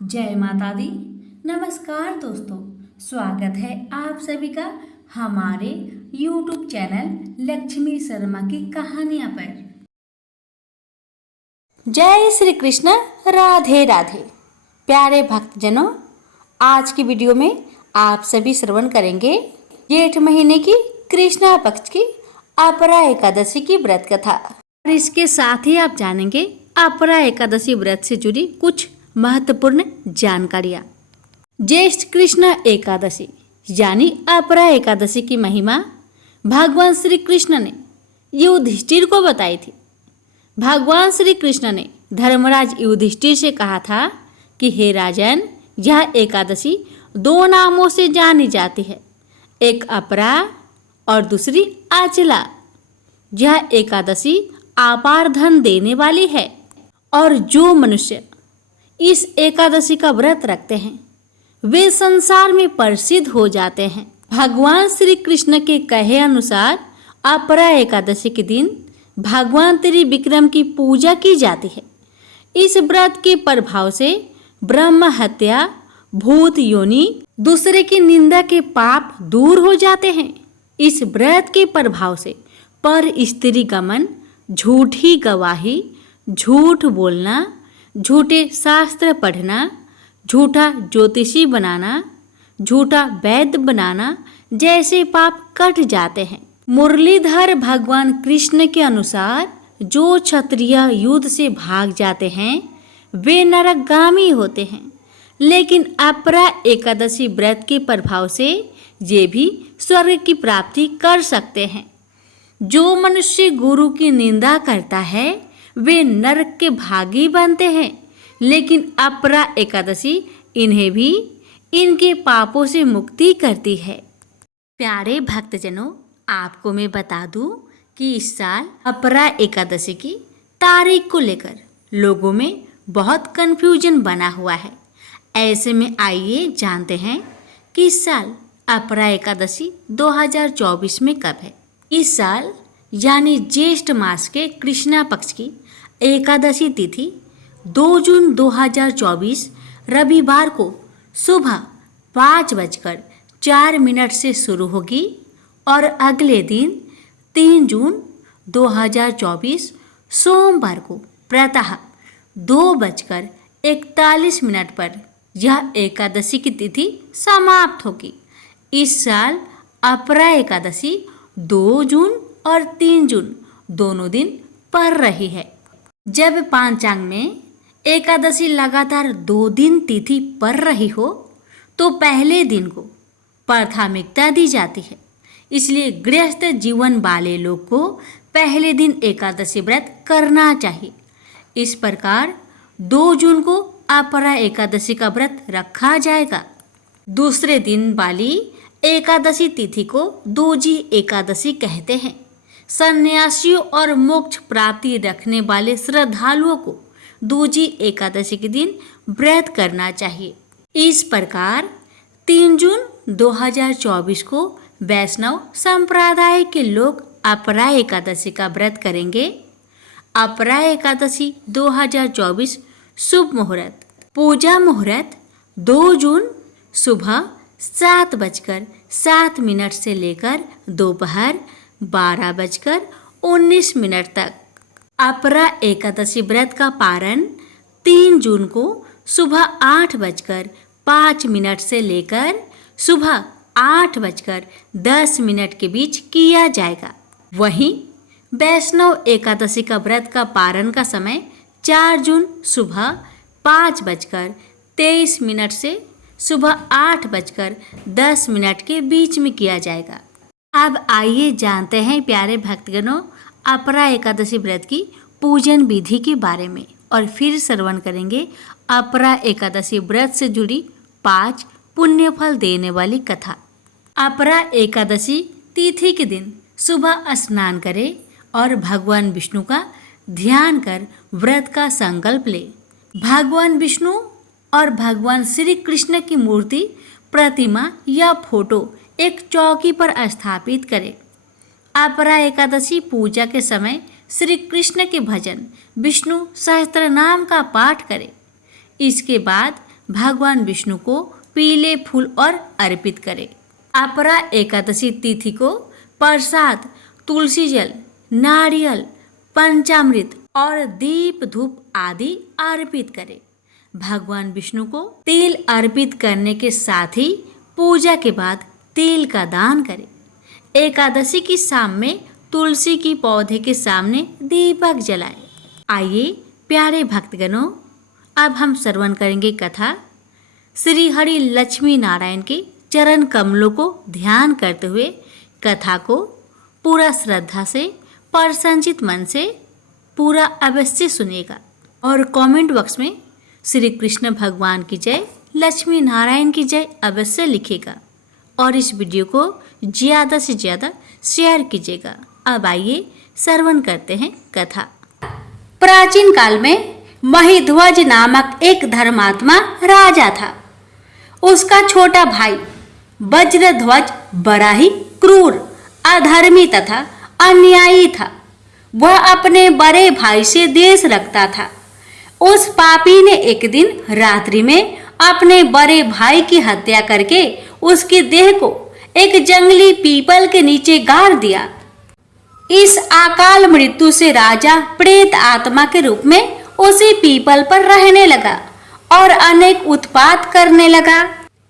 जय माता दी। नमस्कार दोस्तों, स्वागत है आप सभी का हमारे YouTube चैनल लक्ष्मी शर्मा की कहानियां पर। जय श्री कृष्ण, राधे राधे। प्यारे भक्तजनों, आज की वीडियो में आप सभी श्रवण करेंगे जेठ महीने की कृष्णा पक्ष की अपरा एकादशी की व्रत कथा। और इसके साथ ही आप जानेंगे अपरा एकादशी व्रत से जुड़ी कुछ महत्वपूर्ण जानकारियाँ। ज्येष्ठ कृष्ण एकादशी यानी अपरा एकादशी की महिमा भगवान श्री कृष्ण ने युधिष्ठिर को बताई थी। भगवान श्री कृष्ण ने धर्मराज युधिष्ठिर से कहा था कि हे राजन, यह एकादशी दो नामों से जानी जाती है, एक अपरा और दूसरी आचला। यह एकादशी अपार धन देने वाली है और जो मनुष्य इस एकादशी का व्रत रखते हैं वे संसार में प्रसिद्ध हो जाते हैं। भगवान श्री कृष्ण के कहे अनुसार अपरा एकादशी के दिन भगवान त्रिविक्रम की पूजा की जाती है। इस व्रत के प्रभाव से ब्रह्म हत्या, भूत योनि, दूसरे की निंदा के पाप दूर हो जाते हैं। इस व्रत के प्रभाव से पर स्त्री गमन, झूठी गवाही, झूठ बोलना, झूठे शास्त्र पढ़ना, झूठा ज्योतिषी बनाना, झूठा वैद्य बनाना जैसे पाप कट जाते हैं। मुरलीधर भगवान कृष्ण के अनुसार जो क्षत्रिय युद्ध से भाग जाते हैं वे नरकगामी होते हैं, लेकिन अपरा एकादशी व्रत के प्रभाव से ये भी स्वर्ग की प्राप्ति कर सकते हैं। जो मनुष्य गुरु की निंदा करता है वे नरक के भागी बनते हैं, लेकिन अपरा एकादशी इन्हें भी इनके पापों से मुक्ति करती है। प्यारे भक्तजनों, आपको मैं बता दूं कि इस साल अपरा एकादशी की तारीख को लेकर लोगों में बहुत कन्फ्यूजन बना हुआ है। ऐसे में आइए जानते हैं कि इस साल अपरा एकादशी 2024 में कब है। इस साल यानी ज्येष्ठ मास के कृष्णा पक्ष की एकादशी तिथि 2 जून 2024 रविवार को सुबह 5:04 से शुरू होगी और अगले दिन 3 जून 2024 सोमवार को प्रातः 2:41 पर यह एकादशी की तिथि समाप्त होगी। इस साल अपरा एकादशी 2 जून और 3 जून दोनों दिन पड़ रही है। जब पांचांग में एकादशी लगातार 2 दिन तिथि पड़ रही हो तो पहले दिन को प्राथमिकता दी जाती है। इसलिए गृहस्थ जीवन वाले लोग को पहले दिन एकादशी व्रत करना चाहिए। इस प्रकार 2 जून को अपरा एकादशी का व्रत रखा जाएगा। दूसरे दिन वाली एकादशी तिथि को दोजी एकादशी कहते हैं। सन्यासियों और मोक्ष प्राप्ति रखने वाले श्रद्धालुओं को दूजी एकादशी के दिन व्रत करना चाहिए। इस प्रकार 3 जून 2024 को वैष्णव संप्रदाय के लोग अपरा एकादशी का व्रत करेंगे। अपरा एकादशी 2024 शुभ मुहूर्त। पूजा मुहूर्त 2 जून सुबह 7:07 से लेकर दोपहर 12:19 तक। अपरा एकादशी व्रत का पारण 3 जून को सुबह 8:05 से लेकर सुबह 8:10 के बीच किया जाएगा। वहीं वैष्णव एकादशी का व्रत का पारण का समय 4 जून सुबह 5:23 से सुबह 8:10 के बीच में किया जाएगा। अब आइए जानते हैं प्यारे भक्तगणों अपरा एकादशी व्रत की पूजन विधि के बारे में और फिर श्रवण करेंगे अपरा एकादशी व्रत से जुड़ी 5 पुण्य फल देने वाली कथा। अपरा एकादशी तिथि के दिन सुबह स्नान करें और भगवान विष्णु का ध्यान कर व्रत का संकल्प ले। भगवान विष्णु और भगवान श्री कृष्ण की मूर्ति, प्रतिमा या फोटो एक चौकी पर स्थापित करें। अपरा एकादशी पूजा के समय श्री कृष्ण के भजन, विष्णु सहस्त्र नाम का पाठ करें। इसके बाद भगवान विष्णु को पीले फूल और अर्पित करें। अपरा एकादशी तिथि को प्रसाद, तुलसी जल, नारियल, पंचामृत और दीप धूप आदि अर्पित करें। भगवान विष्णु को तेल अर्पित करने के साथ ही पूजा के बाद तेल का दान करें। एकादशी की शाम में तुलसी की पौधे के सामने दीपक जलाएं। आइए प्यारे भक्तगणों, अब हम श्रवण करेंगे कथा। श्री हरि लक्ष्मी नारायण के चरण कमलों को ध्यान करते हुए कथा को पूरा श्रद्धा से, प्रसन्नचित मन से पूरा अवश्य सुनेगा और कमेंट बॉक्स में श्री कृष्ण भगवान की जय, लक्ष्मी नारायण की जय अवश्य लिखेगा और इस वीडियो को ज़्यादा से ज़्यादा शेयर कीजिएगा। अब आइए श्रवण करते हैं कथा। प्राचीन काल में महिध्वज नामक एक धर्मात्मा राजा था। उसका छोटा भाई वज्रध्वज बड़ा ही क्रूर, अधर्मी तथा अन्यायी था। वह अपने बड़े भाई से द्वेष रखता था। उस पापी ने एक दिन रात्रि में अपने बड़े भाई की हत्या करके उसकी देह को एक जंगली पीपल के नीचे गाड़ दिया। इस अकाल मृत्यु से राजा प्रेत आत्मा के रूप में उसी पीपल पर रहने लगा और अनेक उत्पात करने लगा।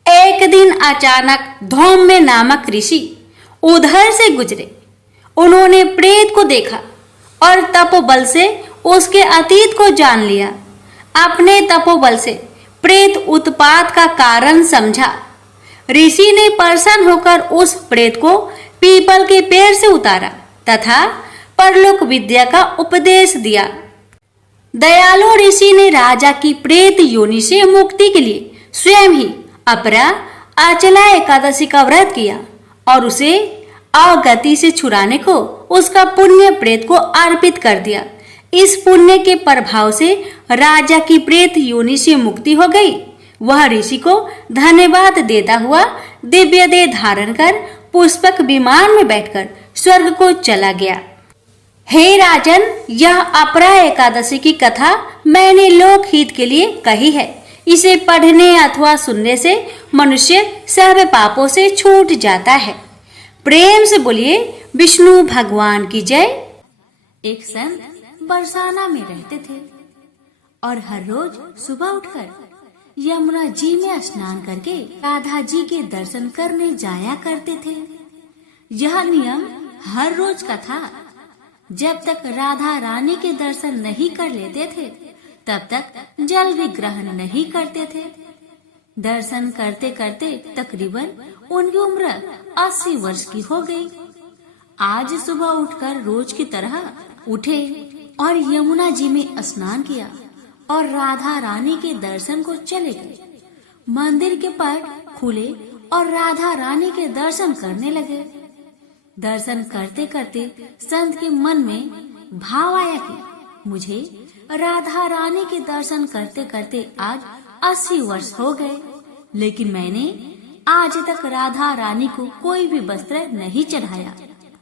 एक दिन अचानक धौम्य नामक ऋषि उधर से गुजरे। उन्होंने प्रेत को देखा और तपोबल से उसके अतीत को जान लिया। अपने तपोबल से प्रेत उत्पात का कारण समझा। ऋषि ने प्रसन्न होकर उस प्रेत को पीपल के पेड़ से उतारा तथा परलोक विद्या का उपदेश दिया। दयालु ऋषि ने राजा की प्रेत योनि से मुक्ति के लिए स्वयं ही अपरा अचला एकादशी का व्रत किया और उसे अगति से छुड़ाने को उसका पुण्य प्रेत को अर्पित कर दिया। इस पुण्य के प्रभाव से राजा की प्रेत योनि से मुक्ति हो गई। वह ऋषि को धन्यवाद देता हुआ दिव्य देह धारण कर पुष्पक विमान में बैठकर स्वर्ग को चला गया। हे राजन, यह अपरा एकादशी की कथा मैंने लोकहित के लिए कही है। इसे पढ़ने अथवा सुनने से मनुष्य सब पापों से छूट जाता है। प्रेम से बोलिए विष्णु भगवान की जय। एक संत बरसाना में रहते थे और हर रोज सुबह उठकर यमुना जी में स्नान करके राधा जी के दर्शन करने जाया करते थे। यह नियम हर रोज का था। जब तक राधा रानी के दर्शन नहीं कर लेते थे तब तक जल भी ग्रहण नहीं करते थे। दर्शन करते करते तकरीबन उनकी उम्र 80 वर्ष की हो गई। आज सुबह उठकर रोज की तरह उठे और यमुना जी में स्नान किया और राधा रानी के दर्शन को चले गए। मंदिर के पट खुले और राधा रानी के दर्शन करने लगे। दर्शन करते करते संत के मन में भाव आया कि मुझे राधा रानी के दर्शन करते करते आज 80 वर्ष हो गए, लेकिन मैंने आज तक राधा रानी को कोई भी वस्त्र नहीं चढ़ाया।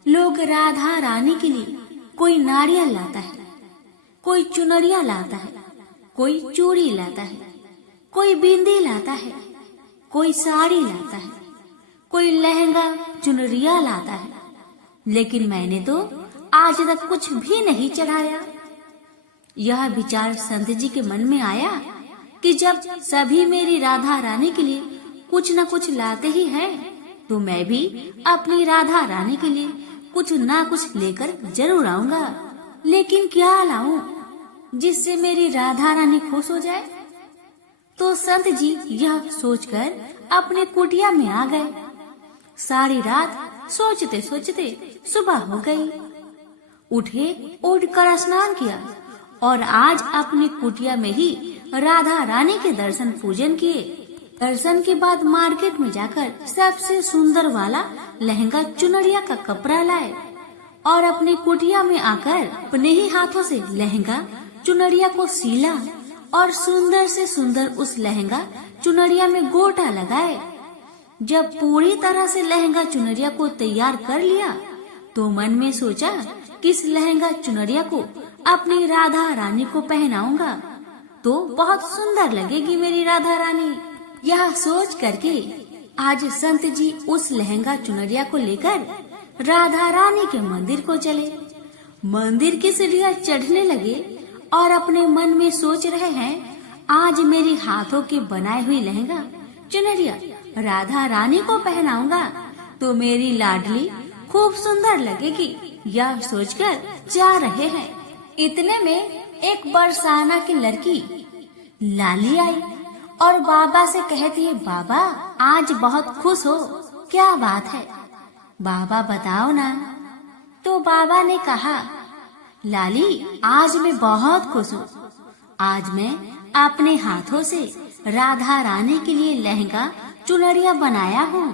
लोग राधा रानी के लिए कोई नारियल लाता है, कोई चुनरिया लाता है, कोई चूड़ी लाता है, कोई बिंदी लाता है, कोई साड़ी लाता है, कोई लहंगा चुनरिया लाता है, लेकिन मैंने तो आज तक कुछ भी नहीं चढ़ाया। यह विचार संत जी के मन में आया कि जब सभी मेरी राधा रानी के लिए कुछ न कुछ लाते ही हैं, तो मैं भी अपनी राधा रानी के लिए कुछ ना कुछ लेकर जरूर आऊंगा। लेकिन क्या लाऊं जिससे मेरी राधा रानी खुश हो जाए? तो संत जी यह सोचकर अपने कुटिया में आ गए। सारी रात सोचते सोचते सुबह हो गई। उठकर स्नान किया और आज अपनी कुटिया में ही राधा रानी के दर्शन पूजन किए। दर्शन के बाद मार्केट में जाकर सबसे सुंदर वाला लहंगा चुनरिया का कपड़ा लाए और अपनी कुटिया में आकर अपने ही हाथों से लहंगा चुनरिया को सीला और सुंदर से सुंदर उस लहंगा चुनरिया में गोटा लगाए। जब पूरी तरह से लहंगा चुनरिया को तैयार कर लिया तो मन में सोचा कि इस लहंगा चुनरिया को अपनी राधा रानी को पहनाऊंगा। तो बहुत सुंदर लगेगी मेरी राधा रानी। यह सोच करके आज संत जी उस लहंगा चुनरिया को लेकर राधा रानी के मंदिर को चले। मंदिर की सीढ़ियां चढ़ने लगे और अपने मन में सोच रहे हैं, आज मेरे हाथों के बनाए हुई लहंगा चुनरिया राधा रानी को पहनाऊंगा तो मेरी लाडली खूब सुंदर लगेगी। यह सोचकर जा रहे हैं। इतने में एक बरसाना की लड़की लाली आई और बाबा से कहती है, बाबा आज बहुत खुश हो, क्या बात है बाबा बताओ ना। तो बाबा ने कहा, लाली आज मैं बहुत खुश हूँ। आज मैं अपने हाथों से राधा रानी के लिए लहंगा चुनरिया बनाया हूँ।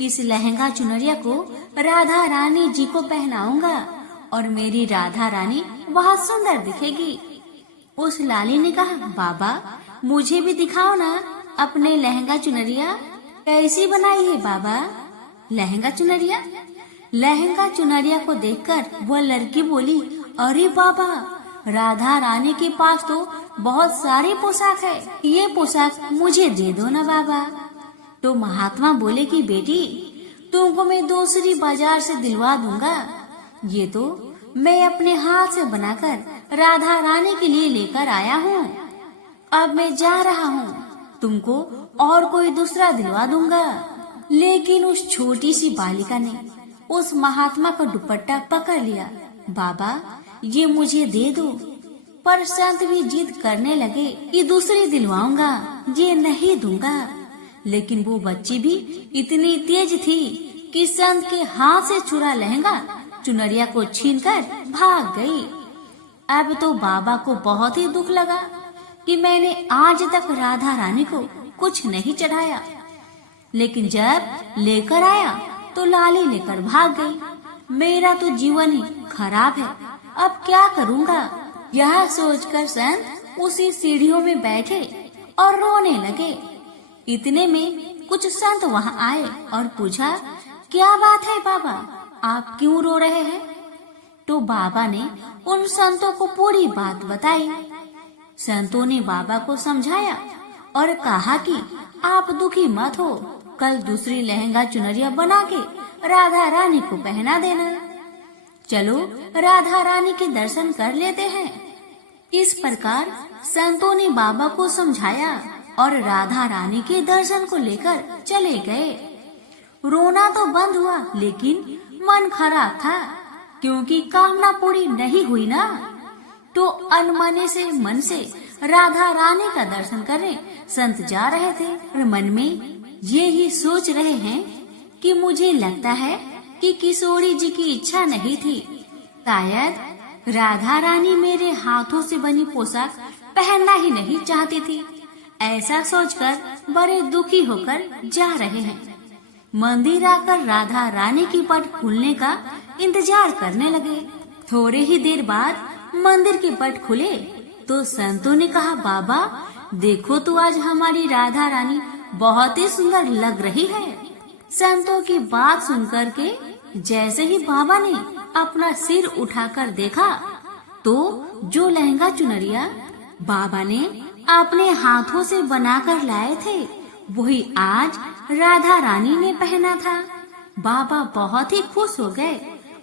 इस लहंगा चुनरिया को राधा रानी जी को पहनाऊंगा और मेरी राधा रानी बहुत सुंदर दिखेगी। उस लाली ने कहा, बाबा मुझे भी दिखाओ ना अपने लहंगा चुनरिया कैसी बनाई है बाबा। लहंगा चुनरिया को देखकर वह लड़की बोली, अरे बाबा राधा रानी के पास तो बहुत सारे पोशाक है, ये पोशाक मुझे दे दो ना बाबा। तो महात्मा बोले कि बेटी तुमको मैं दूसरी बाजार से दिलवा दूंगा, ये तो मैं अपने हाथ से बनाकर राधा रानी के लिए लेकर आया हूँ। अब मैं जा रहा हूँ, तुमको और कोई दूसरा दिलवा दूंगा। लेकिन उस छोटी सी बालिका ने उस महात्मा का दुपट्टा पकड़ लिया, बाबा ये मुझे दे दो। पर संत भी जिद करने लगे कि दूसरी दिलवाऊंगा, ये नहीं दूंगा। लेकिन वो बच्ची भी इतनी तेज थी कि संत के हाथ से छुरा लहंगा चुनरिया को छीनकर भाग गई। अब तो बाबा को बहुत ही दुख लगा कि मैंने आज तक राधा रानी को कुछ नहीं चढ़ाया, लेकिन जब लेकर आया तो लाली लेकर भाग गई। मेरा तो जीवन ही खराब है, अब क्या करूँगा। यह सोचकर संत उसी सीढ़ियों में बैठे और रोने लगे। इतने में कुछ संत वहाँ आए और पूछा, क्या बात है बाबा, आप क्यों रो रहे हैं। तो बाबा ने उन संतों को पूरी बात बताई। संतों ने बाबा को समझाया और कहा कि आप दुखी मत हो, कल दूसरी लहंगा चुनरिया बना के राधा रानी को पहना देना। चलो राधा रानी के दर्शन कर लेते हैं। इस प्रकार संतों ने बाबा को समझाया और राधा रानी के दर्शन को लेकर चले गए। रोना तो बंद हुआ, लेकिन मन खराब था क्योंकि कामना पूरी नहीं हुई ना। तो अनमने से मन से राधा रानी का दर्शन करने संत जा रहे थे और मन में ये ही सोच रहे हैं कि मुझे लगता है कि किशोरी जी की इच्छा नहीं थी, शायद राधा रानी मेरे हाथों से बनी पोशाक पहनना ही नहीं चाहती थी। ऐसा सोचकर बड़े दुखी होकर जा रहे हैं। मंदिर आकर राधा रानी की पट खुलने का इंतजार करने लगे। थोड़े ही देर बाद मंदिर के पट खुले तो संतों ने कहा, बाबा देखो तो आज हमारी राधा रानी बहुत ही सुंदर लग रही है। संतों की बात सुनकर के जैसे ही बाबा ने अपना सिर उठाकर देखा तो जो लहंगा चुनरिया बाबा ने अपने हाथों से बनाकर लाए थे वही आज राधा रानी ने पहना था। बाबा बहुत ही खुश हो गए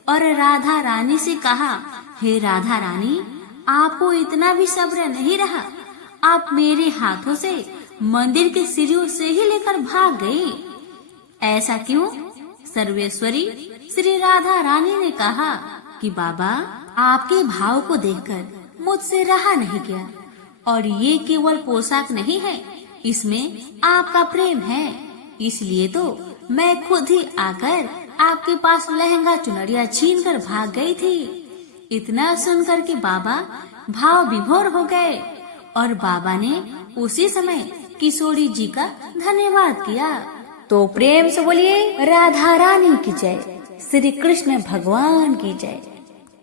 और राधा रानी से कहा, हे राधा रानी, आपको इतना भी सब्र नहीं रहा, आप मेरे हाथों से मंदिर के सीढ़ियों से ही लेकर भाग गई। ऐसा क्यों? सर्वेश्वरी श्री राधा रानी ने कहा कि बाबा आपके भाव को देखकर मुझसे रहा नहीं गया, और ये केवल पोशाक नहीं है, इसमें आपका प्रेम है। इसलिए तो मैं खुद ही आकर आपके पास लहंगा चुनरिया छीन कर भाग गई थी। इतना सुनकर के बाबा भाव विभोर हो गए और बाबा ने उसी समय किशोरी जी का धन्यवाद किया। तो प्रेम से बोलिए राधा रानी की जय, श्री कृष्ण भगवान की जय।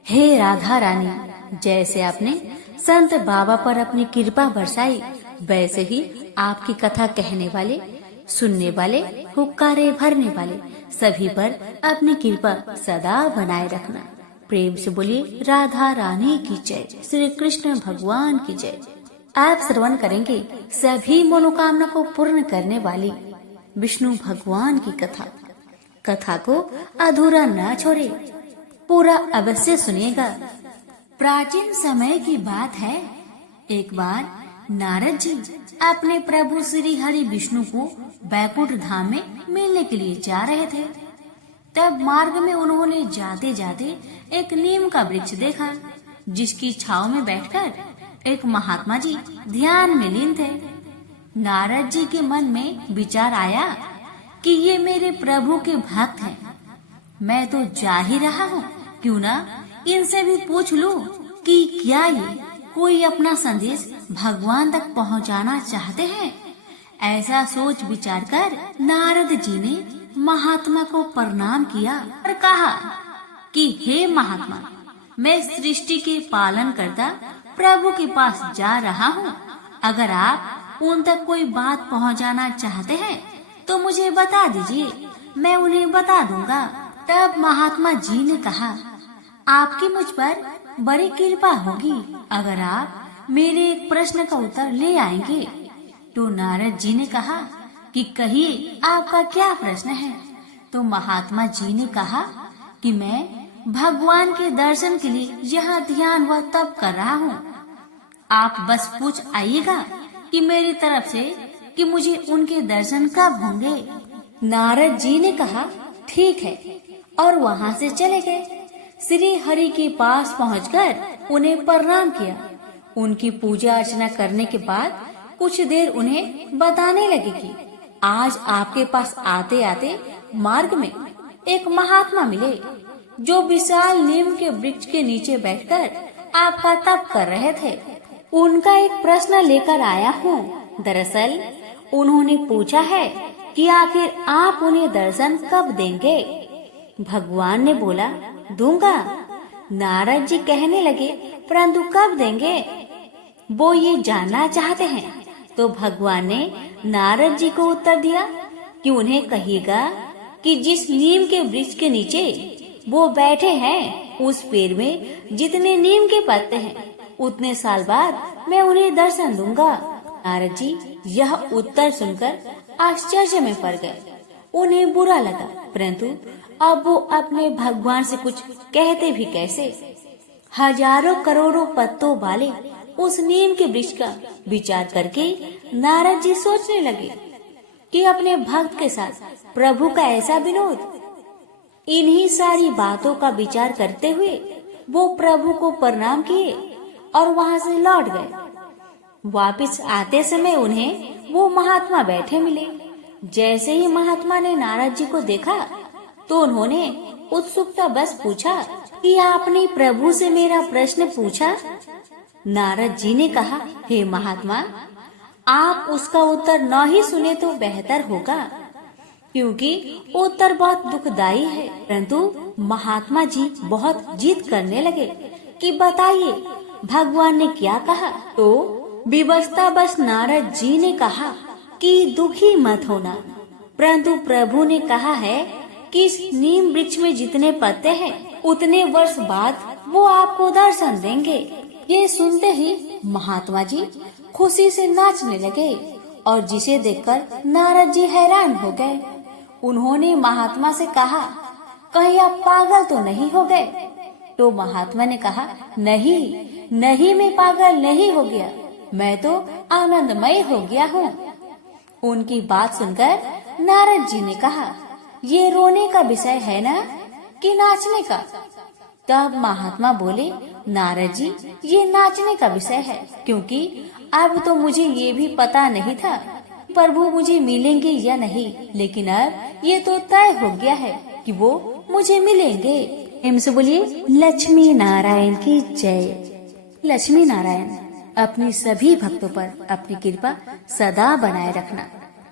हे राधा रानी, जैसे आपने संत बाबा पर अपनी कृपा बरसाई, वैसे ही आपकी कथा कहने वाले, सुनने वाले, हुक्कारे भरने वाले सभी पर अपनी कृपा सदा बनाए रखना। प्रेम से बोलिए राधा रानी की जय, श्री कृष्ण भगवान की जय। आप श्रवण करेंगे सभी मनोकामना को पूर्ण करने वाली विष्णु भगवान की कथा। कथा को अधूरा न छोड़े, पूरा अवश्य सुनिएगा। प्राचीन समय की बात है, एक बार नारद जी अपने प्रभु श्री हरि विष्णु को बैकुंठ धाम में मिलने के लिए जा रहे थे। तब मार्ग में उन्होंने जाते जाते एक नीम का वृक्ष देखा, जिसकी छाव में बैठकर एक महात्मा जी ध्यान में लीन थे। नारद जी के मन में विचार आया कि ये मेरे प्रभु के भक्त हैं, मैं तो जा ही रहा हूँ, क्यों ना इनसे भी पूछ लूं कि क्या ये कोई अपना संदेश भगवान तक पहुँचाना चाहते हैं। ऐसा सोच विचार कर नारद जी ने महात्मा को प्रणाम किया और कहा कि हे महात्मा, मैं सृष्टि के पालन करता प्रभु के पास जा रहा हूँ। अगर आप उन तक कोई बात पहुँचाना चाहते हैं तो मुझे बता दीजिए, मैं उन्हें बता दूंगा। तब महात्मा जी ने कहा, आपकी मुझ पर बड़ी कृपा होगी अगर आप मेरे एक प्रश्न का उत्तर ले आएंगे। तो नारद जी ने कहा कि कहिए, आपका क्या प्रश्न है। तो महात्मा जी ने कहा कि मैं भगवान के दर्शन के लिए यहाँ ध्यान व तप कर रहा हूँ। आप बस पूछ आइएगा कि मेरी तरफ से कि मुझे उनके दर्शन कब होंगे। नारद जी ने कहा ठीक है, और वहाँ से चले गए। श्री हरि के पास पहुंचकर उन्हें प्रणाम किया। उनकी पूजा अर्चना करने के बाद कुछ देर उन्हें बताने लगे कि आज आपके पास आते आते मार्ग में एक महात्मा मिले, जो विशाल नीम के वृक्ष के नीचे बैठकर आपका तप कर रहे थे। उनका एक प्रश्न लेकर आया हूँ। दरअसल उन्होंने पूछा है कि आखिर आप उन्हें दर्शन कब देंगे। भगवान ने बोला, दूंगा। नारद जी कहने लगे, परंतु कब देंगे, वो ये जानना चाहते हैं। तो भगवान ने नारद जी को उत्तर दिया कि उन्हें कहिएगा कि जिस नीम के वृक्ष के नीचे वो बैठे हैं, उस पेड़ में जितने नीम के पत्ते हैं, उतने साल बाद मैं उन्हें दर्शन दूंगा। नारद जी यह उत्तर सुनकर आश्चर्य में पड़ गए। उन्हें बुरा लगा, परंतु अब वो अपने भगवान से कुछ कहते भी कैसे। हजारों करोड़ों पत्तों वाले उस नीम के वृक्ष का विचार करके नारद जी सोचने लगे कि अपने भक्त के साथ प्रभु का ऐसा विनोद। इन्हीं सारी बातों का विचार करते हुए वो प्रभु को प्रणाम किए और वहाँ से लौट गए। वापस आते समय उन्हें वो महात्मा बैठे मिले। जैसे ही महात्मा ने नारद जी को देखा तो उन्होंने उत्सुकता बस पूछा कि आपने प्रभु से मेरा प्रश्न पूछा। नारद जी ने कहा, हे महात्मा, आप उसका उत्तर न ही सुने तो बेहतर होगा, क्योंकि उत्तर बहुत दुखदाई है। परंतु महात्मा जी बहुत जिद करने लगे कि बताइए भगवान ने क्या कहा। तो विवशता बस नारद जी ने कहा कि दुखी मत होना, परंतु प्रभु ने कहा है कि इस नीम वृक्ष में जितने पत्ते हैं, उतने वर्ष बाद वो आपको दर्शन देंगे। ये सुनते ही महात्मा जी खुशी से नाचने लगे और जिसे देखकर नारद जी हैरान हो गए। उन्होंने महात्मा से कहा, कहीं आप पागल तो नहीं हो गए। तो महात्मा ने कहा, नहीं, मैं पागल नहीं हो गया, मैं तो आनंदमय हो गया हूँ। उनकी बात सुनकर नारद जी ने कहा, ये रोने का विषय है ना कि नाचने का। तब महात्मा बोले, नारद जी, ये नाचने का विषय है, क्योंकि अब तो मुझे ये भी पता नहीं था प्रभु मुझे मिलेंगे या नहीं, लेकिन अब ये तो तय हो गया है कि वो मुझे मिलेंगे। प्रेम से बोलिए लक्ष्मी नारायण की जय। लक्ष्मी नारायण अपनी सभी भक्तों पर अपनी कृपा सदा बनाए रखना।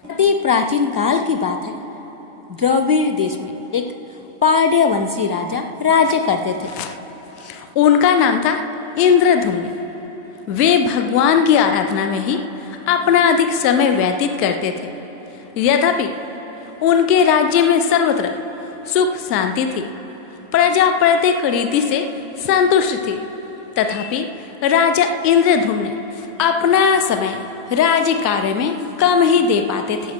अति प्राचीन काल की बात है। द्रविड़ देश में एक पांड्यवंशी राजा राज्य करते थे। उनका नाम था इंद्रधुम्न। वे भगवान की आराधना में ही अपना अधिक समय व्यतीत करते थे। यद्यपि उनके राज्य में सर्वत्र सुख शांति थी, प्रजा प्रत्येक रीति से संतुष्ट थी, तथापि राजा इंद्रधुम्न अपना समय राज्य कार्य में कम ही दे पाते थे।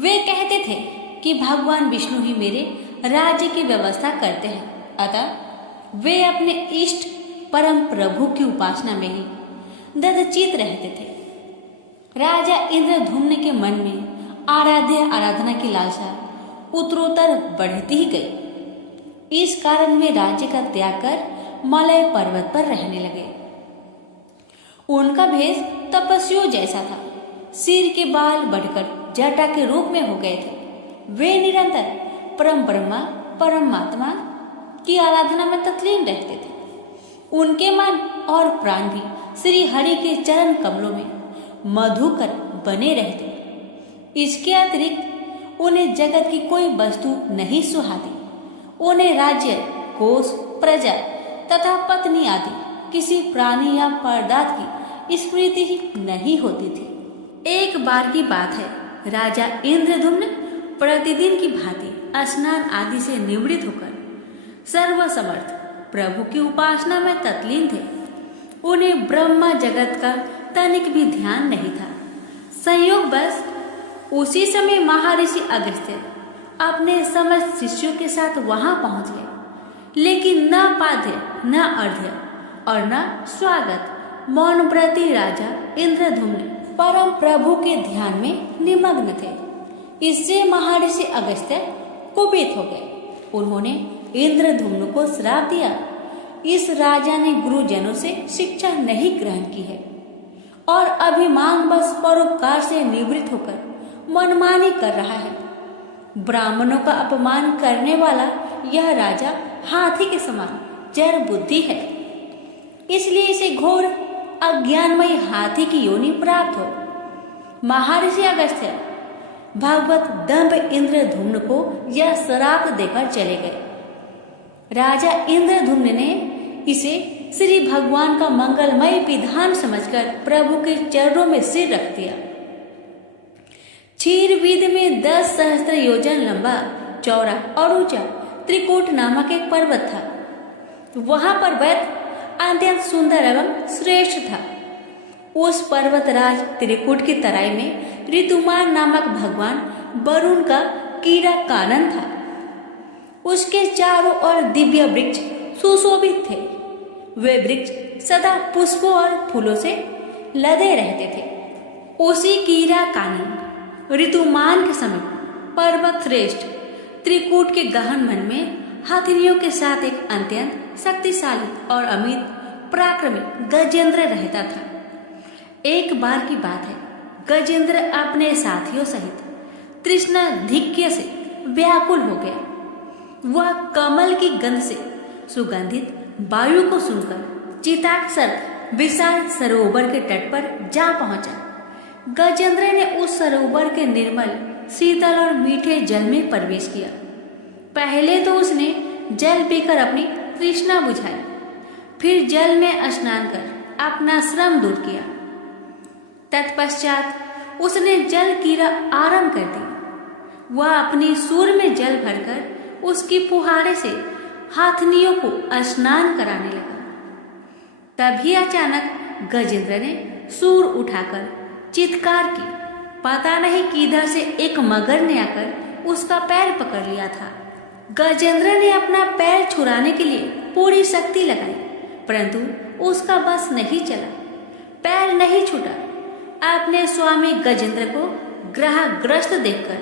वे कहते थे कि भगवान विष्णु ही मेरे राज्य की व्यवस्था करते हैं, अतः वे अपने इष्ट परम प्रभु की उपासना में ही ददचित रहते थे। राजा इंद्रधुम्न के मन में आराध्य आराधना की लालसा उत्तरोत्तर बढ़ती ही गई। इस कारण वे राज्य का त्याग कर मलय पर्वत पर रहने लगे। उनका भेष तपस्वियों जैसा था। सिर के बाल बढ़कर जटा के रूप में हो गए थे। वे निरंतर परम ब्रह्मा परमात्मा की आराधना में तल्लीन रहते थे। उनके मन और प्राण भी श्री हरि के चरण कमलों में मधुकर बने रहते। इसके अतिरिक्त उन्हें जगत की कोई वस्तु नहीं सुहाती। उन्हें राज्य, कोष, प्रजा तथा पत्नी आदि किसी प्राणी या पदार्थ की स्मृति ही नहीं होती थी। एक बार की बात है, राजा इंद्रधुम्न प्रतिदिन की भांति स्नान आदि से निवृत्त होकर सर्वसमर्थ प्रभु की उपासना में तल्लीन थे। उन्हें ब्रह्मा जगत का तनिक भी ध्यान नहीं था। संयोग बस उसी समय महर्षि अगस्त्य अपने समस्त शिष्यों के साथ वहां पहुंच गए, लेकिन न पाद्य न अर्घ्य और न स्वागत मौन व्रती राजा इंद्रधुम्न परम प्रभु के ध्यान में निमग्न थे। इससे महर्षि अगस्त्य कुपित हो गए। उन्होंने इंद्रधुम्न को श्राप दिया, इस राजा ने गुरुजनों से शिक्षा नहीं ग्रहण की है और अभिमान बस परोपकार से निवृत्त होकर मनमानी कर रहा है। ब्राह्मणों का अपमान करने वाला यह राजा हाथी के समान जड़ बुद्धि है, इसलिए इसे घोर अज्ञानमय हाथी की योनि प्राप्त हो। महर्षि अगस्त्य भगवत दंभ इंद्रधुम्न को यह श्राप देकर चले गए। राजा इंद्रधुम्न ने इसे श्री भगवान का मंगलमय विधान समझकर प्रभु के चरणों में सिर रख दिया। क्षीरविद में 10 सहस्त्र योजन लंबा, चौड़ा और ऊंचा त्रिकूट नामक एक पर्वत था। वहां पर वैद्य अत्यंत सुंदर एवं श्रेष्ठ था। उस पर्वतराज त्रिकूट की तराई में ऋतुमान नामक भगवान वरुण का कीड़ा कानन था। उसके चारों ओर दिव्य वृक्ष सुशोभित थे। वे वृक्ष सदा पुष्पों और फूलों से लदे रहते थे। उसी कीड़ा कानन ऋतुमान के समीप पर्वत श्रेष्ठ त्रिकूट के गहन मन में हथिनियों के साथ एक अत्यंत शक्तिशाली और अमित पराक्रमी गजेंद्र रहता था। एक बार की बात है, गजेंद्र अपने साथियों सहित तृष्णाधिक्य से व्याकुल हो गया। वह कमल की गंध से सुगंधित वायु को सुनकर चिताक्षर विशाल सरोवर के तट पर जा पहुंचा। गजेंद्र ने उस सरोवर के निर्मल, शीतल और मीठे जल में प्रवेश किया। पहले तो उसने जल पीकर अपनी तृष्णा बुझाई, फिर जल में स्नान कर अपना श्रम दूर किया। तत्पश्चात उसने जल क्रीड़ा आरंभ कर दी। वह अपनी सूर में जल भरकर उसकी फुहारे से हाथनियों को स्नान कराने लगा। तभी अचानक गजेंद्र ने सूर उठाकर चित्कार की। पता नहीं किधर से एक मगर ने आकर उसका पैर पकड़ लिया था। गजेंद्र ने अपना पैर छुड़ाने के लिए पूरी शक्ति लगाई, परंतु उसका बस नहीं चला। पैर नहीं छूटा। अपने स्वामी गजेंद्र को ग्रहग्रस्त देखकर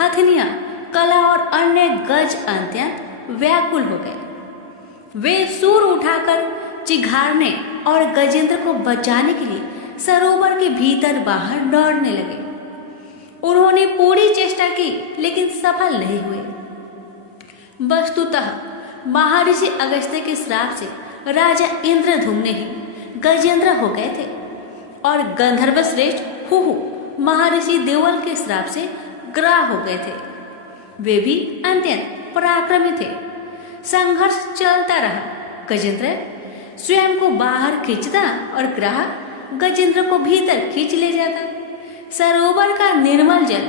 हथिनियां, कला और अन्य गज अत्यंत व्याकुल हो गए। वे सूर उठाकर चिघाड़ने और गजेंद्र को बचाने के लिए सरोवर के भीतर बाहर दौड़ने लगे। उन्होंने पूरी चेष्टा की, लेकिन सफल नहीं हुए। वस्तुतः महर्षि अगस्त्य के श्राप से राजा इंद्रधुम्न ही गजेंद्र हो गए थे और गंधर्व श्रेष्ठ हुहु महर्षि देवल के श्राप से ग्राह हो गए थे। वे भी अत्यंत पराक्रमी थे। संघर्ष चलता रहा। गजेंद्र स्वयं को बाहर खींचता और ग्राह गजेंद्र को भीतर खींच ले जाता। सरोवर का निर्मल जल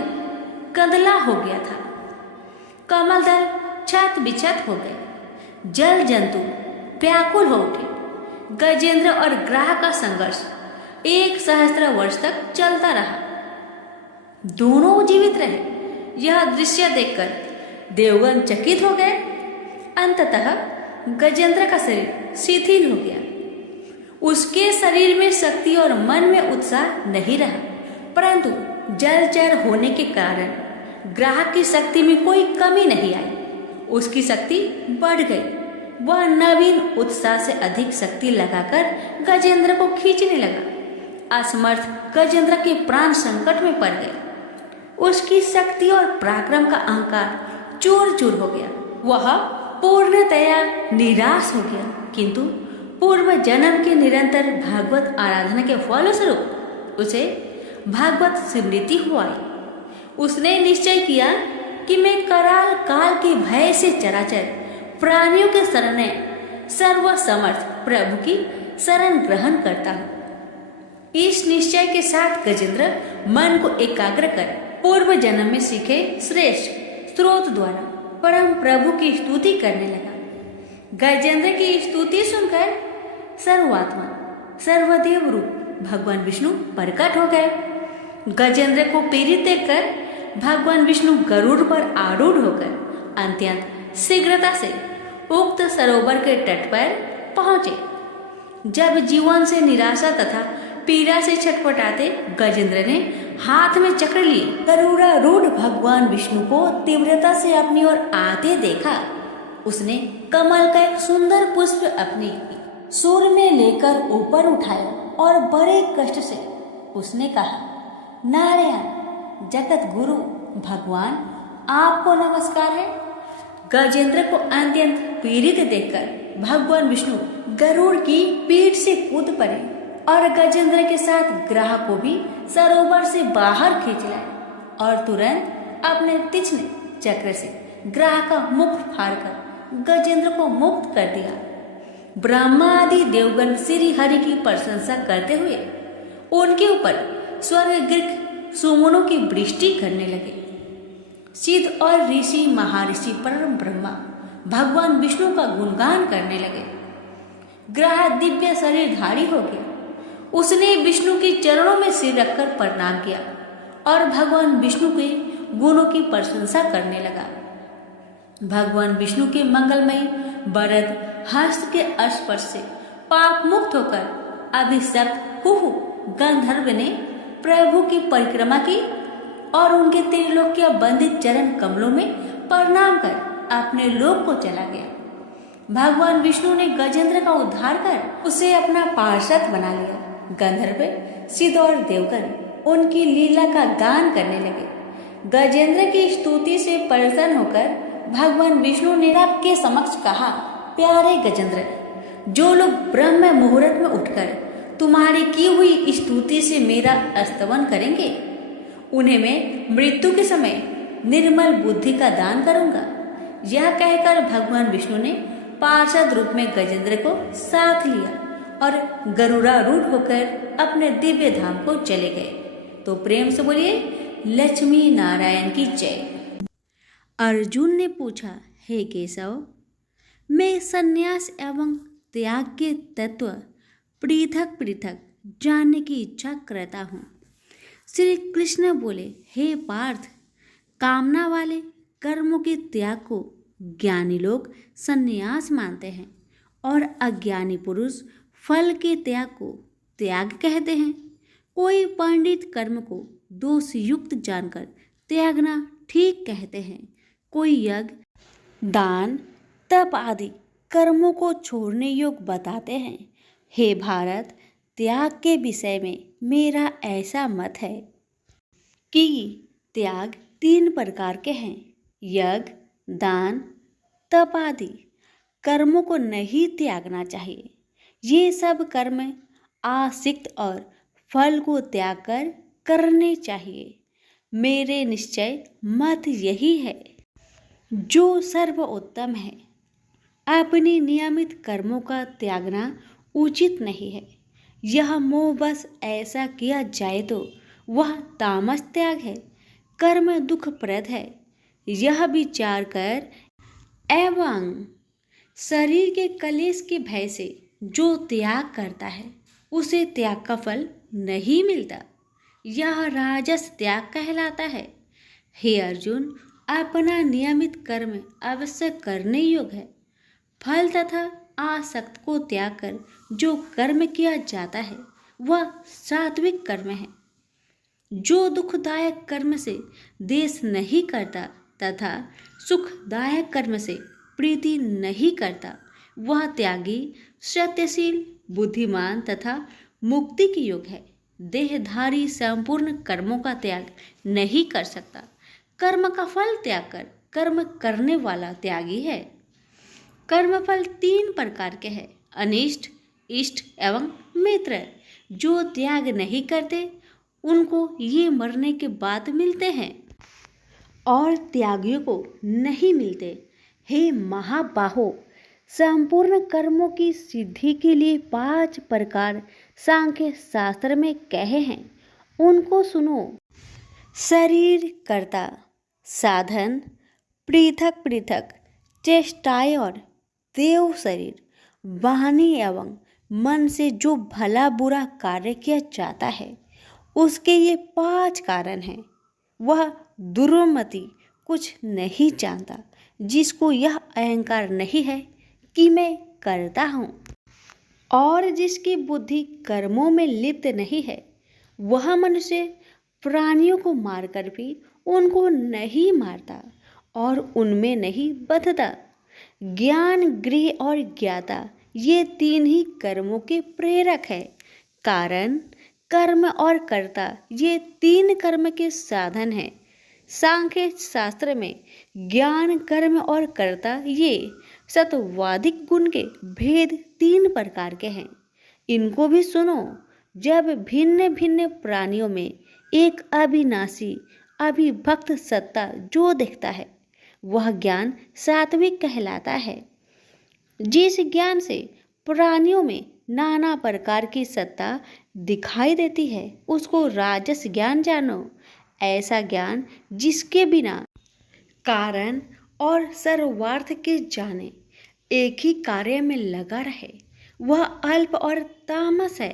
कंदला हो गया था। कमल दल छत बिछत हो गए। जल जंतु व्याकुल हो उठे। गजेंद्र और ग्राह का संघर्ष 1 सहस्त्र वर्ष तक चलता रहा। दोनों जीवित रहे। यह दृश्य देखकर देवगण चकित हो गए। अंततः गजेंद्र का शरीर शिथिल हो गया। उसके शरीर में शक्ति और मन में उत्साह नहीं रहा, परंतु जलचर होने के कारण ग्राहक की शक्ति में कोई कमी नहीं आई। उसकी शक्ति बढ़ गई। वह नवीन उत्साह से अधिक शक्ति लगाकर गजेंद्र को खींचने लगा। असमर्थ गजेंद्र के प्राण संकट में पड़ गए। उसकी शक्ति और पराक्रम का अहंकार चूर चूर हो गया। वह पूर्णतया निराश हो गया, किंतु पूर्व जन्म के निरंतर भागवत आराधना के फलस्वरूप उसे भागवत स्मृति हो आई। उसने निश्चय किया कि मैं कराल काल के भय से चराचर प्राणियों के शरण सर्वसमर्थ प्रभु की शरण ग्रहण करता हूँ। इस निश्चय के साथ गजेंद्र मन को एकाग्र कर पूर्व जन्म में सीखे श्रेष्ठ स्रोत द्वारा परम प्रभु की स्तुति करने लगा। गजेंद्र की स्तुति सुनकर सर्वात्मा सर्वदेव रूप भगवान विष्णु प्रकट हो गए। गजेंद्र को पीड़ित देखकर भगवान विष्णु गरुड़ पर आरूढ़ होकर अत्यंत शीघ्रता से उक्त सरोवर के तट पर पहुंचे। जब जीवन से निराशा तथा पीड़ा से छटपटाते गजेंद्र ने हाथ में चक्र लिए गरुड़ारूढ़ भगवान विष्णु को तीव्रता से अपनी ओर आते देखा। उसने कमल का एक सुंदर पुष्प अपनी सूर में लेकर ऊपर उठाया और बड़े कष्ट से उसने कहा, नारायण जगत गुरु भगवान, आपको नमस्कार है। गजेंद्र को अत्यंत पीड़ित देखकर भगवान विष्णु गरुड़ की पीठ से कूद पड़े और गजेंद्र के साथ ग्राह को भी सरोवर से बाहर खींच लाए और तुरंत अपने तीक्ष्ण चक्र से ग्राह का मुख फाड़कर गजेंद्र को मुक्त कर दिया। ब्रह्मा आदि देवगण श्री हरि की प्रशंसा करते हुए उनके ऊपर स्वर्ग सुमनों की वृष्टि करने लगे। सिद्ध और ऋषि महर्षि परम ब्रह्मा भगवान विष्णु का गुणगान करने लगे। ग्रह दिव्य शरीरधारी हो गया। उसने विष्णु के चरणों में सिर रखकर प्रणाम किया और भगवान विष्णु के गुणों की प्रशंसा करने लगा। भगवान विष्णु के मंगलमय वरद हस्त के स्पर्श से पाप मुक्त होकर अभिशप्त हुहु गंधर्व ने प्रभु की परिक्रमा की और उनके त्रिलोक्य बंदित चरण कमलों में प्रणाम कर अपने लोक को चला गया। भगवान विष्णु ने गजेंद्र का उद्धार कर उसे अपना पार्षद बना लिया। गंधर्व सिद्ध और देवगण उनकी लीला का गान करने लगे। गजेंद्र की स्तुति से प्रसन्न होकर भगवान विष्णु ने सबके समक्ष कहा, प्यारे गजेंद्र, जो लोग ब्रह्म मुहूर्त में उठकर तुम्हारी की हुई स्तुति से मेरा स्तवन करेंगे, उन्हें मैं मृत्यु के समय निर्मल बुद्धि का दान करूंगा। यह कहकर भगवान विष्णु ने पार्षद रूप में गजेंद्र को साथ लिया और गरुड़ारूढ़ होकर अपने दिव्य धाम को चले गए। तो प्रेम से बोलिए लक्ष्मी नारायण की जय। अर्जुन ने पूछा, हे केशव, मैं संन्यास एवं त्याग के तत्व पृथक पृथक जानने की इच्छा करता हूँ। श्री कृष्ण बोले, हे पार्थ, कामना वाले कर्मों के त्याग को ज्ञानी लोग संन्यास मानते हैं और अज्ञानी पुरुष फल के त्याग को त्याग कहते हैं। कोई पंडित कर्म को दोष युक्त जानकर त्यागना ठीक कहते हैं। कोई यज्ञ, दान, तप आदि कर्मों को छोड़ने योग्य बताते हैं। हे भारत, त्याग के विषय में मेरा ऐसा मत है कि त्याग 3 प्रकार के हैं। यज्ञ, दान, तप आदि कर्मों को नहीं त्यागना चाहिए। ये सब कर्म आसक्त और फल को त्याग कर करने चाहिए। मेरे निश्चय मत यही है जो सर्वोत्तम है। अपने नियमित कर्मों का त्यागना उचित नहीं है। यह मोह बस ऐसा किया जाए तो वह तामस त्याग है। कर्म दुखप्रद है, यह विचार कर एवं शरीर के कलेश के भय से जो त्याग करता है उसे त्याग का फल नहीं मिलता। यह राजस त्याग कहलाता है। हे अर्जुन, अपना नियमित कर्म अवश्य करने योग्य है। फल तथा आसक्त को त्याग कर जो कर्म किया जाता है वह सात्विक कर्म है। जो दुखदायक कर्म से देश नहीं करता तथा सुखदायक कर्म से प्रीति नहीं करता वह त्यागी, सत्यशील, बुद्धिमान तथा मुक्ति के योग्य है। देहधारी संपूर्ण कर्मों का त्याग नहीं कर सकता। कर्म का फल त्याग कर कर्म करने वाला त्यागी है। कर्मफल 3 प्रकार के हैं, अनिष्ट, इष्ट एवं मित्र। जो त्याग नहीं करते उनको ये मरने के बाद मिलते हैं और त्यागियों को नहीं मिलते। हे महाबाहो, संपूर्ण कर्मों की सिद्धि के लिए 5 प्रकार सांख्य शास्त्र में कहे हैं, उनको सुनो। शरीर कर्ता, साधन, पृथक पृथक चेष्टाएं और देव शरीर, वाणी एवं मन से जो भला बुरा कार्य किया जाता है उसके ये 5 कारण हैं। वह दुर्मति कुछ नहीं जानता जिसको यह अहंकार नहीं है कि मैं करता हूँ, और जिसकी बुद्धि कर्मों में लिप्त नहीं है। वह मनुष्य प्राणियों को मारकर भी उनको नहीं मारता और उनमें नहीं बंधता। ज्ञान, गृह और ज्ञाता ये 3 ही कर्मों के प्रेरक है। कारण, कर्म और कर्ता ये 3 कर्म के साधन हैं। सांख्य शास्त्र में ज्ञान, कर्म और कर्ता ये सत्वाधिक गुण के भेद 3 प्रकार के हैं, इनको भी सुनो। जब भिन्न भिन्न प्राणियों में एक अविनाशी अविभक्त सत्ता जो दिखता है वह ज्ञान सात्विक कहलाता है। जिस ज्ञान से प्राणियों में नाना प्रकार की सत्ता दिखाई देती है उसको राजस ज्ञान जानो। ऐसा ज्ञान जिसके बिना कारण और सर्वार्थ के जाने एक ही कार्य में लगा रहे वह अल्प और तामस है।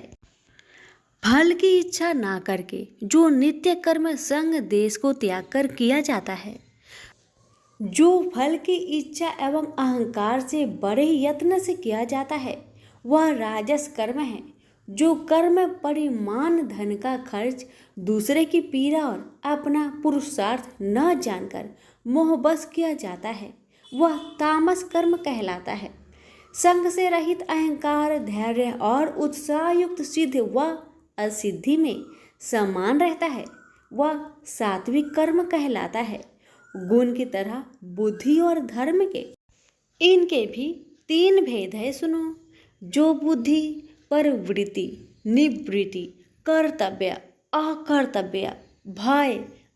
फल की इच्छा ना करके जो नित्य कर्म संग देश को त्याग कर किया जाता है, जो फल की इच्छा एवं अहंकार से बड़े यत्न से किया जाता है वह राजस कर्म है। जो कर्म परिमाण धन का खर्च, दूसरे की पीड़ा और अपना पुरुषार्थ न जानकर मोहबस किया जाता है वह तामस कर्म कहलाता है। संग से रहित अहंकार, धैर्य और उत्साह युक्त सिद्ध व असिद्धि में समान रहता है वह सात्विक कर्म कहलाता है। गुण की तरह बुद्धि और धर्म के इनके भी 3 भेद है, सुनो। जो बुद्धि प्रवृत्ति, निवृत्ति, कर्तव्य, अकर्तव्य, भय,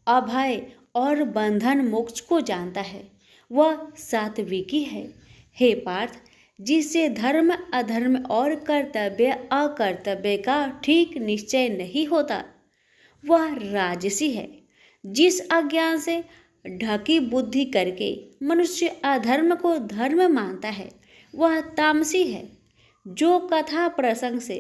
अभय और बंधन मोक्ष को जानता है वह सात्विकी है। हे पार्थ, जिससे धर्म अधर्म और कर्तव्य अकर्तव्य का ठीक निश्चय नहीं होता वह राजसी है। जिस अज्ञान से ढकी बुद्धि करके मनुष्य अधर्म को धर्म मानता है वह तामसी है। जो कथा प्रसंग से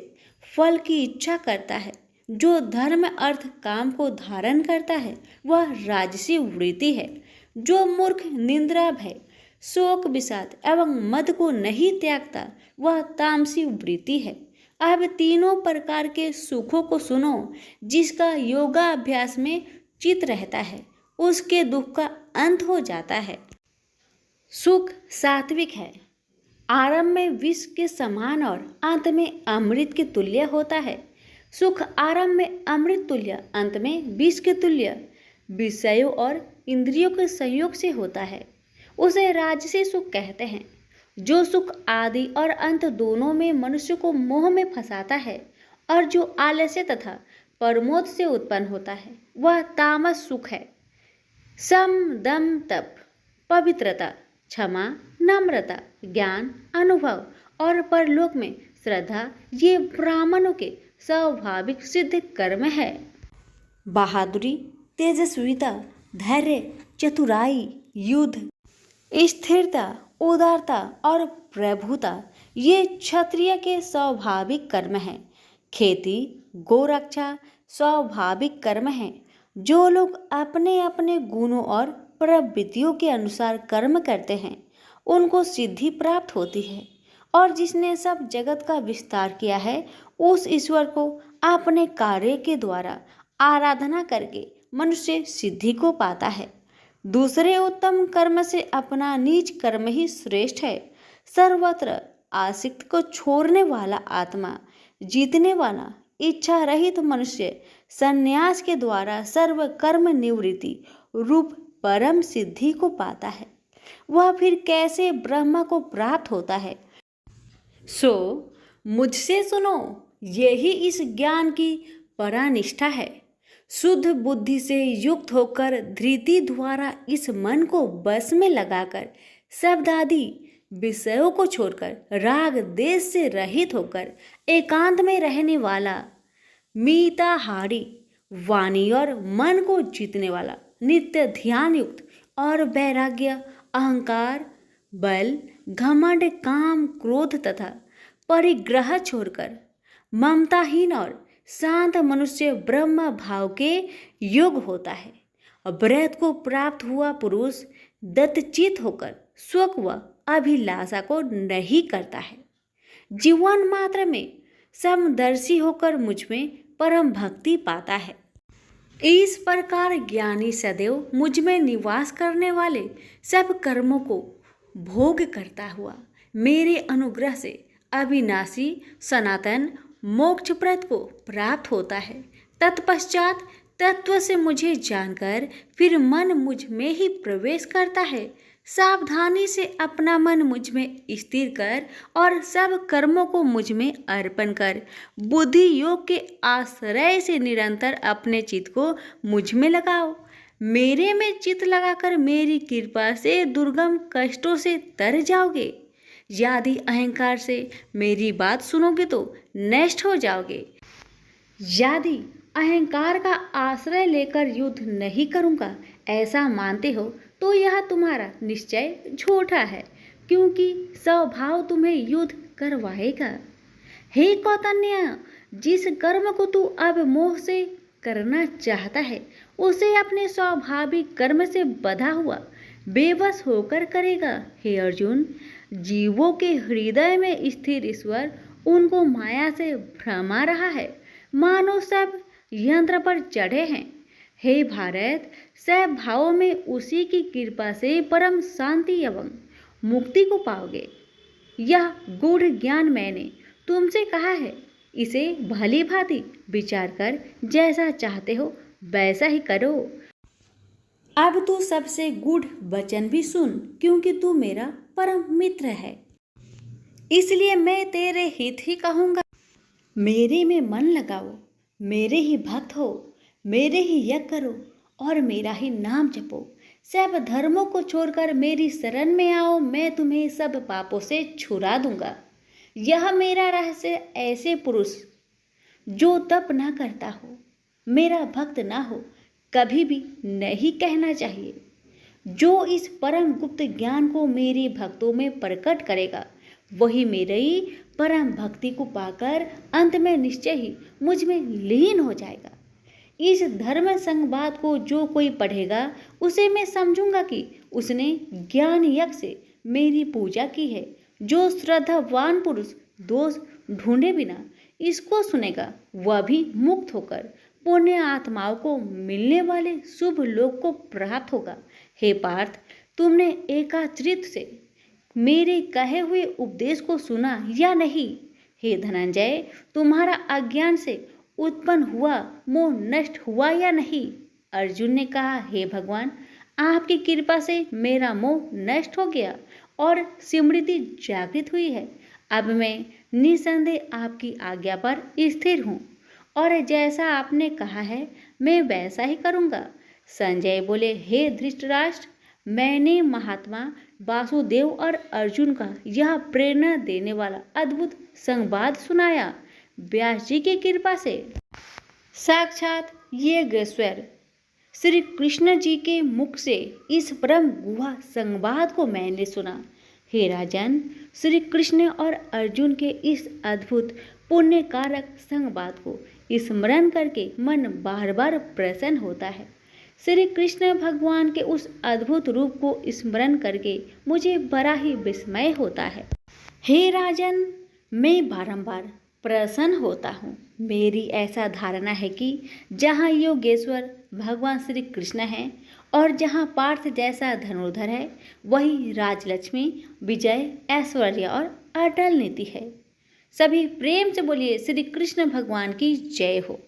फल की इच्छा करता है, जो धर्म अर्थ काम को धारण करता है वह राजसी वृत्ति है। जो मूर्ख, निंद्रा, भय, शोक, विषाद एवं मद को नहीं त्यागता वह तामसी वृत्ति है। अब 3 प्रकार के सुखों को सुनो। जिसका योगाभ्यास में चित रहता है उसके दुख का अंत हो जाता है। सुख सात्विक है, आरंभ में विष के समान और अंत में अमृत के तुल्य होता है। सुख आरंभ में अमृत तुल्य, अंत में विष के तुल्य विषयों और इंद्रियों के संयोग से होता है, उसे राजसी सुख कहते हैं। जो सुख आदि और अंत दोनों में मनुष्य को मोह में फंसाता है और जो आलस्य तथा प्रमोद से उत्पन्न होता है वह तामस सुख है। सम, दम, तप, पवित्रता, क्षमा, नम्रता, ज्ञान, अनुभव और परलोक में श्रद्धा ये ब्राह्मणों के स्वाभाविक सिद्ध कर्म है। बहादुरी, तेजस्विता, धैर्य, चतुराई, युद्ध, स्थिरता, उदारता और प्रभुता ये क्षत्रिय के स्वाभाविक कर्म हैं। खेती, गोरक्षा स्वाभाविक कर्म है। जो लोग अपने अपने गुणों और प्रवृत्तियों के अनुसार कर्म करते हैं उनको सिद्धि प्राप्त होती है, और जिसने सब जगत का विस्तार किया है उस ईश्वर को अपने कार्य के द्वारा आराधना करके मनुष्य सिद्धि को पाता है। दूसरे उत्तम कर्म से अपना नीच कर्म ही श्रेष्ठ है। सर्वत्र आसक्त को छोड़ने वाला आत्मा जीतने वाला इच्छा रहित मनुष्य संन्यास के द्वारा सर्व कर्म निवृत्ति रूप परम सिद्धि को पाता है। वह फिर कैसे ब्रह्म को प्राप्त होता है? सो मुझसे सुनो, यही इस ज्ञान की परानिष्ठा है। शुद्ध बुद्धि से युक्त होकर धृति द्वारा इस मन को बस में लगाकर शब्द आदि विषयों को छोड़कर राग देश से रहित होकर एकांत में रहने वाला मीताहारी वाणी और मन को जीतने वाला नित्य ध्यान युक्त और वैराग्य अहंकार बल घमंड काम क्रोध तथा परिग्रह छोड़कर ममताहीन और शांत मनुष्य ब्रह्म भाव के योग होता है। व्रत को प्राप्त हुआ पुरुष दत्तचित होकर सुख व अभिलाषा को नहीं करता है। जीवन मात्र में समदर्शी होकर मुझ में परम भक्ति पाता है। इस प्रकार ज्ञानी सदैव मुझ में निवास करने वाले सब कर्मों को भोग करता हुआ मेरे अनुग्रह से अविनाशी सनातन मोक्षप्रद को प्राप्त होता है। तत्पश्चात तत्व से मुझे जानकर फिर मन मुझ में ही प्रवेश करता है। सावधानी से अपना मन मुझ में स्थिर कर और सब कर्मों को मुझ में अर्पण कर बुद्धि योग के आश्रय से निरंतर अपने चित्त को मुझ में लगाओ। मेरे में चित्त लगाकर मेरी कृपा से दुर्गम कष्टों से तर जाओगे। यदि अहंकार से मेरी बात सुनोगे तो नष्ट हो जाओगे। यदि अहंकार का आश्रय लेकर युद्ध नहीं करूँगा ऐसा मानते हो तो यह तुम्हारा निश्चय झूठा है, क्योंकि स्वभाव तुम्हें युद्ध करवाएगा। हे कौतन्य, जिस कर्म को तू अब मोह से करना चाहता है उसे अपने स्वाभाविक कर्म से बंधा हुआ बेबस होकर करेगा। हे अर्जुन, जीवों के हृदय में स्थिर ईश्वर उनको माया से भ्रमा रहा है, मानो सब यंत्र पर चढ़े हैं। हे भारत, सब भावों में उसी की कृपा से परम शांति एवं मुक्ति को पाओगे। यह गूढ़ ज्ञान मैंने तुमसे कहा है, इसे भली भांति विचार कर जैसा चाहते हो वैसा ही करो। अब तू सबसे गूढ़ वचन भी सुन, क्योंकि तू मेरा परम मित्र है, इसलिए मैं तेरे हित ही कहूँगा। मेरे में मन लगाओ, मेरे ही भक्त हो, मेरे ही यज्ञ करो और मेरा ही नाम जपो। सब धर्मों को छोड़कर मेरी शरण में आओ, मैं तुम्हें सब पापों से छुड़ा दूंगा। यह मेरा रहस्य ऐसे पुरुष जो तप ना करता हो, मेरा भक्त ना हो, कभी भी नहीं कहना चाहिए। जो इस परम गुप्त ज्ञान को मेरे भक्तों में प्रकट करेगा वही मेरी परम भक्ति को पाकर अंत में निश्चय ही मुझ में लीन हो जाएगा। इस धर्म संवाद को जो कोई पढ़ेगा उसे मैं समझूंगा कि उसने ज्ञान यज्ञ से मेरी पूजा की है। जो श्रद्धावान पुरुष दोष ढूंढे बिना इसको सुनेगा वह भी मुक्त होकर पुण्य आत्माओं को मिलने वाले शुभ लोक को प्राप्त होगा। हे पार्थ, तुमने एकाग्रचित्त से मेरे कहे हुए उपदेश को सुना या नहीं? हे धनंजय, तुम्हारा अज्ञान से उत्पन्न हुआ मोह नष्ट हुआ या नहीं? अर्जुन ने कहा, हे भगवान, आपकी कृपा से मेरा मोह नष्ट हो गया और स्मृति जागृत हुई है। अब मैं निसंदेह आपकी आज्ञा पर स्थिर हूँ और जैसा आपने कहा है मैं वैसा ही करूँगा। संजय बोले, हे धृतराष्ट्र, मैंने महात्मा वासुदेव और अर्जुन का यह प्रेरणा देने वाला अद्भुत संवाद सुनाया व्यास जी की कृपा से। साक्षात ये स्वर श्री कृष्ण जी के मुख से इस परम गुहा संवाद को मैंने सुना। हे राजन, श्री कृष्ण और अर्जुन के इस अद्भुत पुण्य कारक संवाद को स्मरण करके मन बार बार प्रसन्न होता है। श्री कृष्ण भगवान के उस अद्भुत रूप को स्मरण करके मुझे बड़ा ही विस्मय होता है। हे राजन, मैं बारंबार प्रसन्न होता हूँ। मेरी ऐसा धारणा है कि जहाँ योगेश्वर भगवान श्री कृष्ण हैं और जहाँ पार्थ जैसा धनुर्धर है, वही राजलक्ष्मी, विजय, ऐश्वर्य और अटल नीति है। सभी प्रेम से बोलिए श्री कृष्ण भगवान की जय हो।